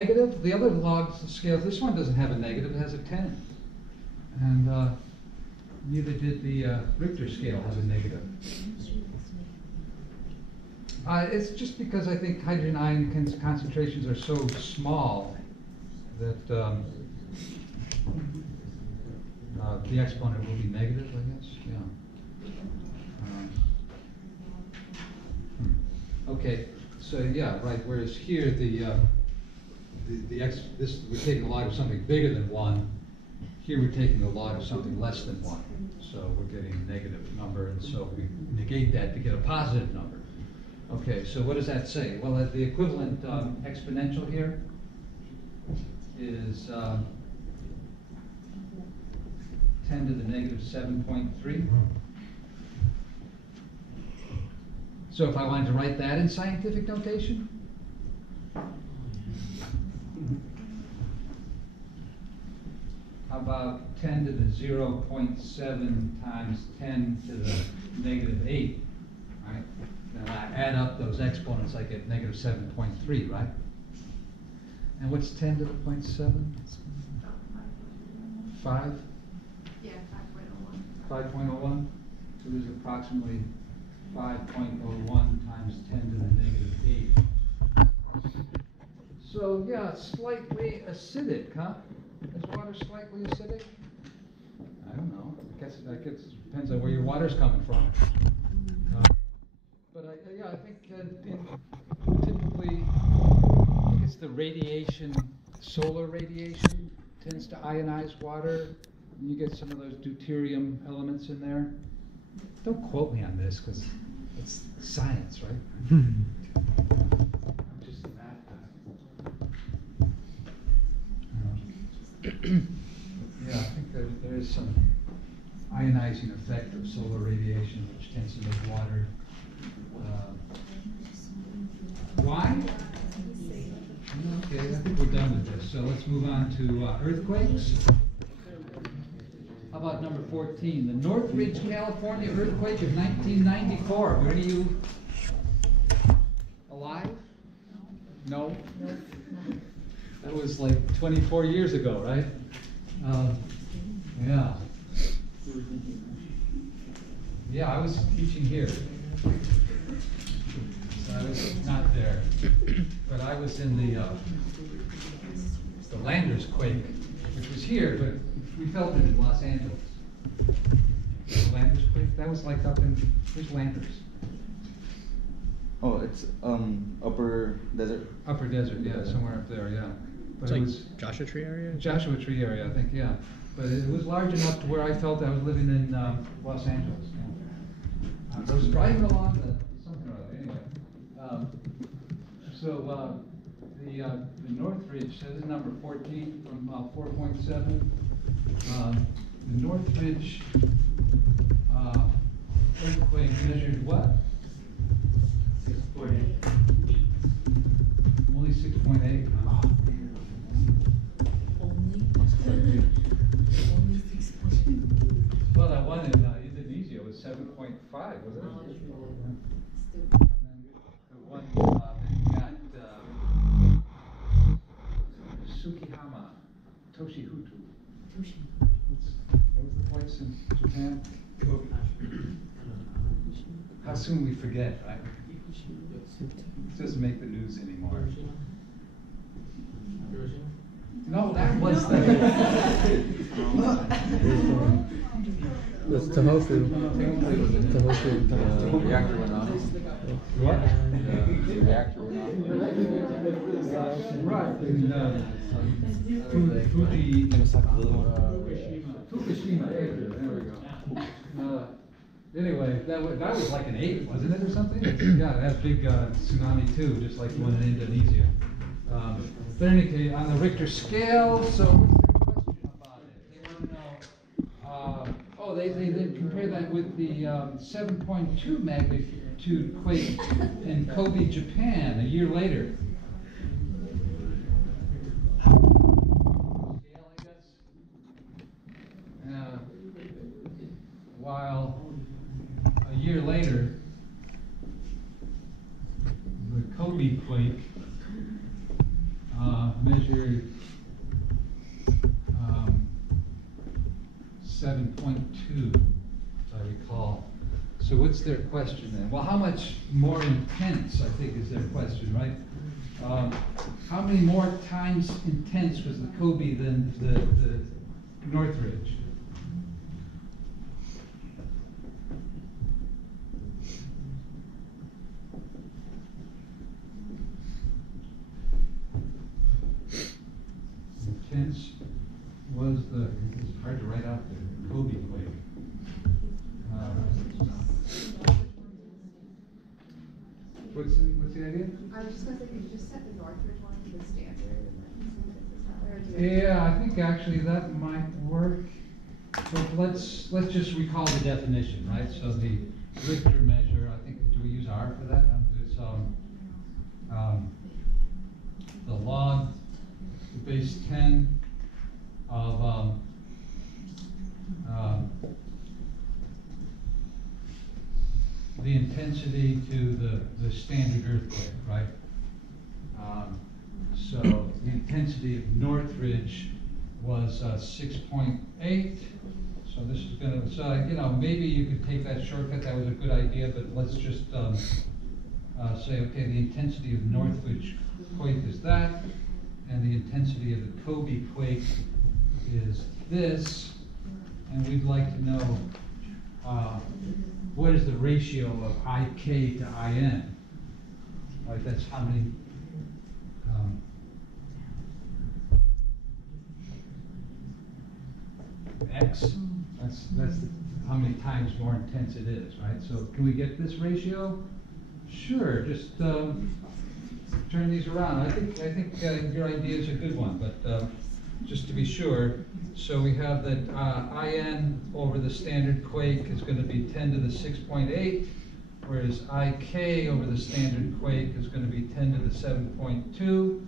negative. The other log scales, this one doesn't have a negative, it has a 10. And neither did the Richter scale have a negative. It's just because I think hydrogen ion concentrations are so small that the exponent will be negative, I guess. Yeah. Okay, so yeah, right. Whereas here, we're taking the log of something bigger than 1. Here we're taking the log of something less than 1. So we're getting a negative number, and so we negate that to get a positive number. Okay, so what does that say? Well, the equivalent exponential here is 10 to the negative 7.3. So if I wanted to write that in scientific notation, how about 10 to the 0.7 times 10 to the negative 8, right? Then I add up those exponents, I get negative 7.3, right? And what's 10 to the 0.7? 5? Yeah, 5.01. 5.01? So there's approximately 5.01 times 10 to the negative 8. So yeah, slightly acidic, huh? Is water slightly acidic? I don't know. I guess it depends on where your water's coming from. But I think typically, I think it's the radiation, solar radiation tends to ionize water. And you get some of those deuterium elements in there. Don't quote me on this because it's science, right? Just a math guy. Yeah, I think there is some ionizing effect of solar radiation which tends to make water. Why? Okay, I think we're done with this. So let's move on to earthquakes. How about number 14? The Northridge, California earthquake of 1994. Were any of you alive? No? That was like 24 years ago, right? Yeah. Yeah, I was teaching here. So I was not there. But I was in the Landers quake, which was here, but we felt it in Los Angeles. The Landers quake, that was like up in, where's Landers? Oh, it's upper desert. Upper desert, yeah, somewhere up there, yeah. But It's like it was Joshua Tree area? Joshua Tree area, I think, yeah. But it was large enough to where I felt I was living in Los Angeles. Yeah. I was driving along something or other, anyway. So the Northridge, so this is number 14 from 4.7. The Northridge earthquake measured what? 6.8. Only 6.8, huh? Well, that one in Indonesia was 7.5, wasn't it? And then the one that Tsukihama, Toshihutu. What was the place in Japan? How soon we forget, right? It doesn't make the news anymore. No, that was the... That's Tohoku. Tohoku. The reactor went off. What? The reactor went off. Right. Fukushima. There we go. Anyway, that was like an 8, wasn't it, or something? Yeah, that big tsunami too, just like the one in Indonesia. But in any case, on the Richter scale, so what's their question about it? They want to know. They compare that with the 7.2 magnitude quake in Kobe, Japan, a year later. Scale, I guess. While a year later, the Kobe quake measure 7.2, if I recall. So what's their question then? Well, how much more intense, I think, is their question, right? How many more times intense was the Kobe than the Northridge? Intense was it's hard to write out the Kobe quake. What's the idea? I was just gonna say, could you just set the Northridge one to the standard and then see if it's that way, or do you? Yeah, I think actually that might work. So let's just recall the definition, right? So the Richter measure, I think, do we use R for that? It's the log, the base 10 of the intensity to the standard earthquake, right? So the intensity of Northridge was 6.8. So this is gonna, so you know, maybe you could take that shortcut. That was a good idea, but let's just say, okay, the intensity of Northridge quake is that, and the intensity of the Kobe quake is this, and we'd like to know what is the ratio of IK to IN. Right, that's how many X, that's how many times more intense it is, right? So can we get this ratio? Sure, just turn these around. I think your idea is a good one, but just to be sure, so we have that IN over the standard quake is going to be 10 to the 6.8, whereas IK over the standard quake is going to be 10 to the 7.2.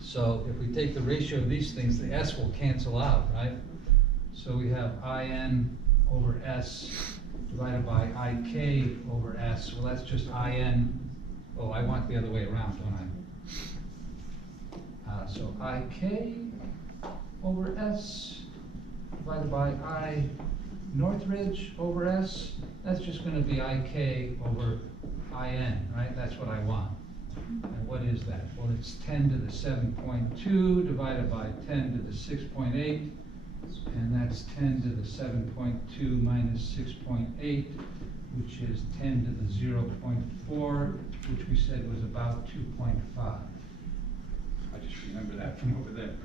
So if we take the ratio of these things, the S will cancel out, right? So we have IN over S divided by IK over S. Well, that's just IN. Oh, I want the other way around, don't I? So IK over S divided by I Northridge over S. That's just going to be IK over IN, right? That's what I want. And what is that? Well, it's 10 to the 7.2 divided by 10 to the 6.8, and that's 10 to the 7.2 minus 6.8, which is 10 to the 0.4, which we said was about 2.5. I just remember that from over there.